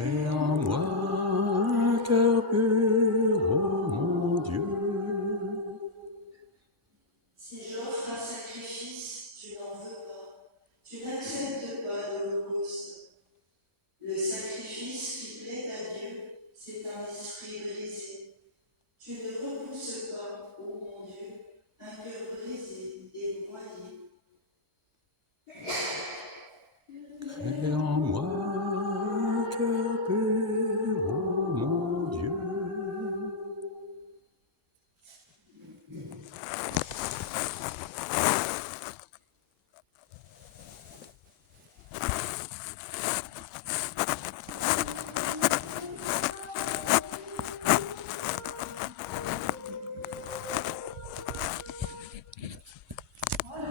Crée en moi un cœur pur, ô mon Dieu. Si j'offre un sacrifice, tu n'en veux pas. Tu n'acceptes pas d'holocauste. Le sacrifice qui plaît à Dieu, c'est un esprit brisé. Tu ne repousses pas, ô mon Dieu, un cœur brisé et broyé. Crée en moi un cœur pur, ô mon Dieu.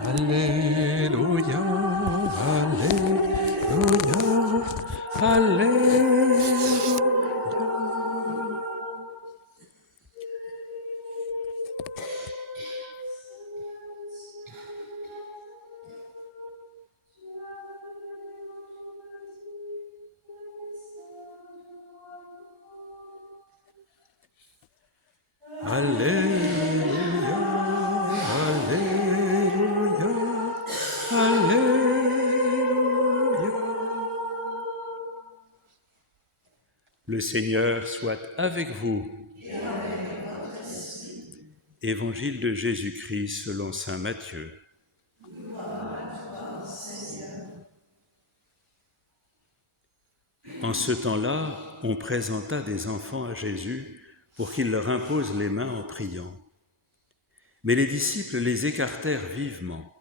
Alléluia, Alléluia, Alléluia. Alléluia, Alléluia, Alléluia. Le Seigneur soit avec vous. Et avec votre esprit. Évangile de Jésus-Christ selon saint Matthieu. Gloire à toi, Seigneur. En ce temps-là, on présenta des enfants à Jésus pour qu'il leur impose les mains en priant. Mais les disciples les écartèrent vivement.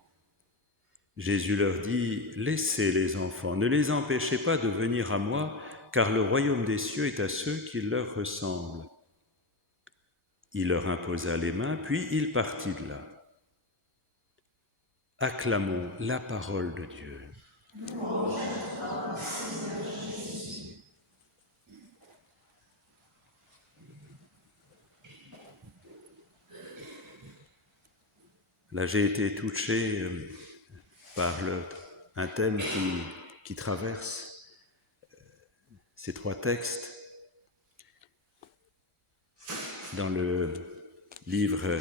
Jésus leur dit « Laissez les enfants, ne les empêchez pas de venir à moi, car le royaume des cieux est à ceux qui leur ressemblent. » Il leur imposa les mains, puis il partit de là. Acclamons la parole de Dieu. Louange à toi, Seigneur Jésus. Là, j'ai été touché par un thème qui traverse ces trois textes. Dans le livre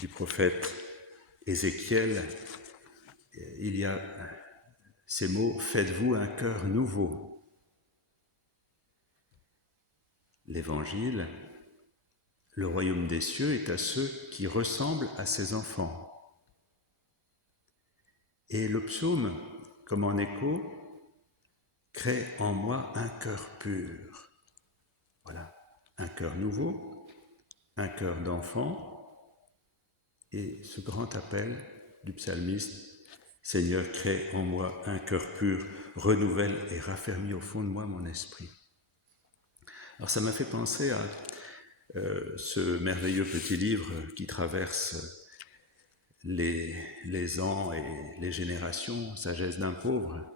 du prophète Ézéchiel, il y a ces mots « Faites-vous un cœur nouveau ». L'Évangile, le royaume des cieux est à ceux qui ressemblent à ses enfants. Et le psaume, comme en écho, crée en moi un cœur pur. Voilà, un cœur nouveau, un cœur d'enfant, et ce grand appel du psalmiste, Seigneur, crée en moi un cœur pur, renouvelle et raffermis au fond de moi mon esprit. Alors ça m'a fait penser à ce merveilleux petit livre qui traverse les ans et les générations, Sagesse d'un pauvre.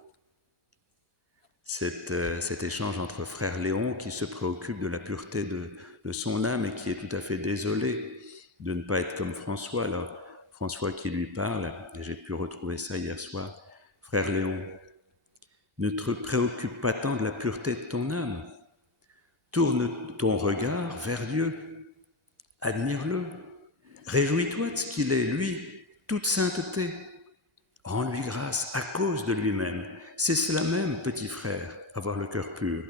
Cet échange entre frère Léon qui se préoccupe de la pureté de son âme et qui est tout à fait désolé de ne pas être comme François. Alors, François qui lui parle, et j'ai pu retrouver ça hier soir, « Frère Léon, ne te préoccupe pas tant de la pureté de ton âme. Tourne ton regard vers Dieu. Admire-le. Réjouis-toi de ce qu'il est, lui, toute sainteté. Rends-lui grâce à cause de lui-même. C'est cela même, petit frère, avoir le cœur pur. »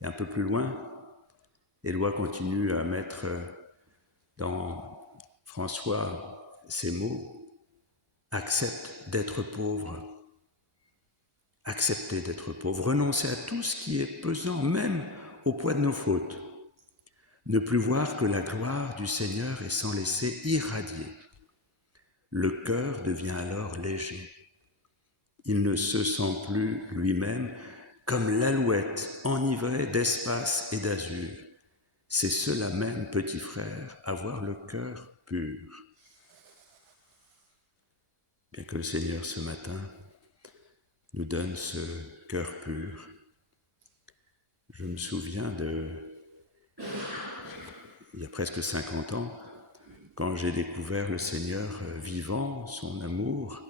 Et un peu plus loin, Éloi continue à mettre dans François ces mots « Accepte d'être pauvre. Acceptez d'être pauvre. Renoncez à tout ce qui est pesant, même au poids de nos fautes. Ne plus voir que la gloire du Seigneur et s'en laisser irradier. Le cœur devient alors léger. Il ne se sent plus lui-même comme l'alouette enivrée d'espace et d'azur. C'est cela même, petit frère, avoir le cœur pur. » Bien que le Seigneur ce matin nous donne ce cœur pur, je me souviens il y a presque 50 ans, quand j'ai découvert le Seigneur vivant, son amour.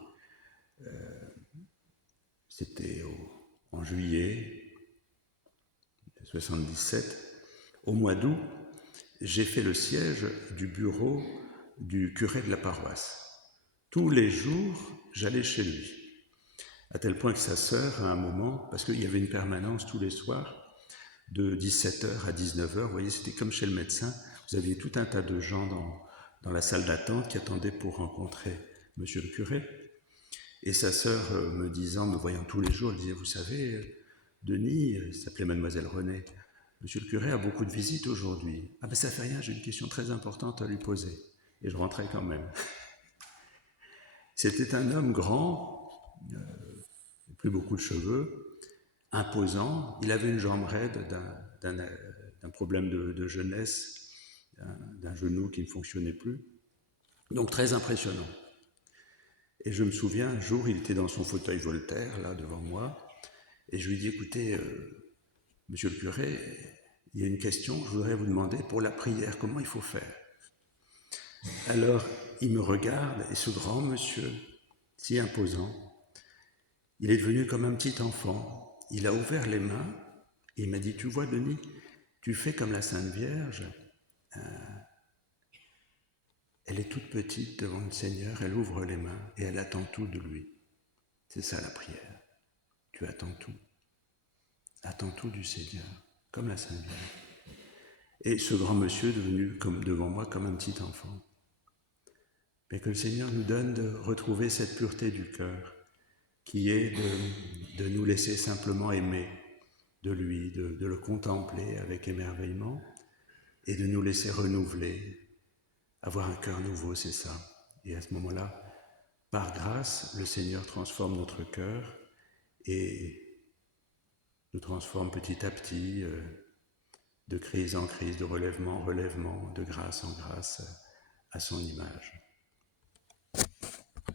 C'était en juillet, 77, au mois d'août, j'ai fait le siège du bureau du curé de la paroisse. Tous les jours, j'allais chez lui. À tel point que sa sœur, à un moment, parce qu'il y avait une permanence tous les soirs, de 17h à 19h, vous voyez, c'était comme chez le médecin, vous aviez tout un tas de gens dans la salle d'attente qui attendaient pour rencontrer monsieur le curé. Et sa sœur, me voyant tous les jours, elle disait, vous savez, Denis, s'appelait mademoiselle Renée, monsieur le curé a beaucoup de visites aujourd'hui. Ah ben ça fait rien, j'ai une question très importante à lui poser. Et je rentrais quand même. C'était un homme grand, plus beaucoup de cheveux, imposant. Il avait une jambe raide d'un problème de jeunesse, d'un genou qui ne fonctionnait plus. Donc très impressionnant. Et je me souviens, un jour, il était dans son fauteuil Voltaire, là, devant moi, et je lui dis, écoutez, monsieur le curé, il y a une question, je voudrais vous demander, pour la prière, comment il faut faire? Alors, il me regarde, et ce grand monsieur, si imposant, il est devenu comme un petit enfant. Il a ouvert les mains, et il m'a dit, tu vois, Denis, tu fais comme la Sainte Vierge, elle est toute petite devant le Seigneur, elle ouvre les mains, et elle attend tout de lui. C'est ça la prière. Tu attends tout. Attends tout du Seigneur, comme la Sainte Vierge. Et ce grand monsieur est devenu comme devant moi comme un petit enfant. Mais que le Seigneur nous donne de retrouver cette pureté du cœur, qui est de nous laisser simplement aimer de lui, de le contempler avec émerveillement, et de nous laisser renouveler, avoir un cœur nouveau, c'est ça. Et à ce moment-là, par grâce, le Seigneur transforme notre cœur et nous transforme petit à petit, de crise en crise, de relèvement en relèvement, de grâce en grâce, à son image.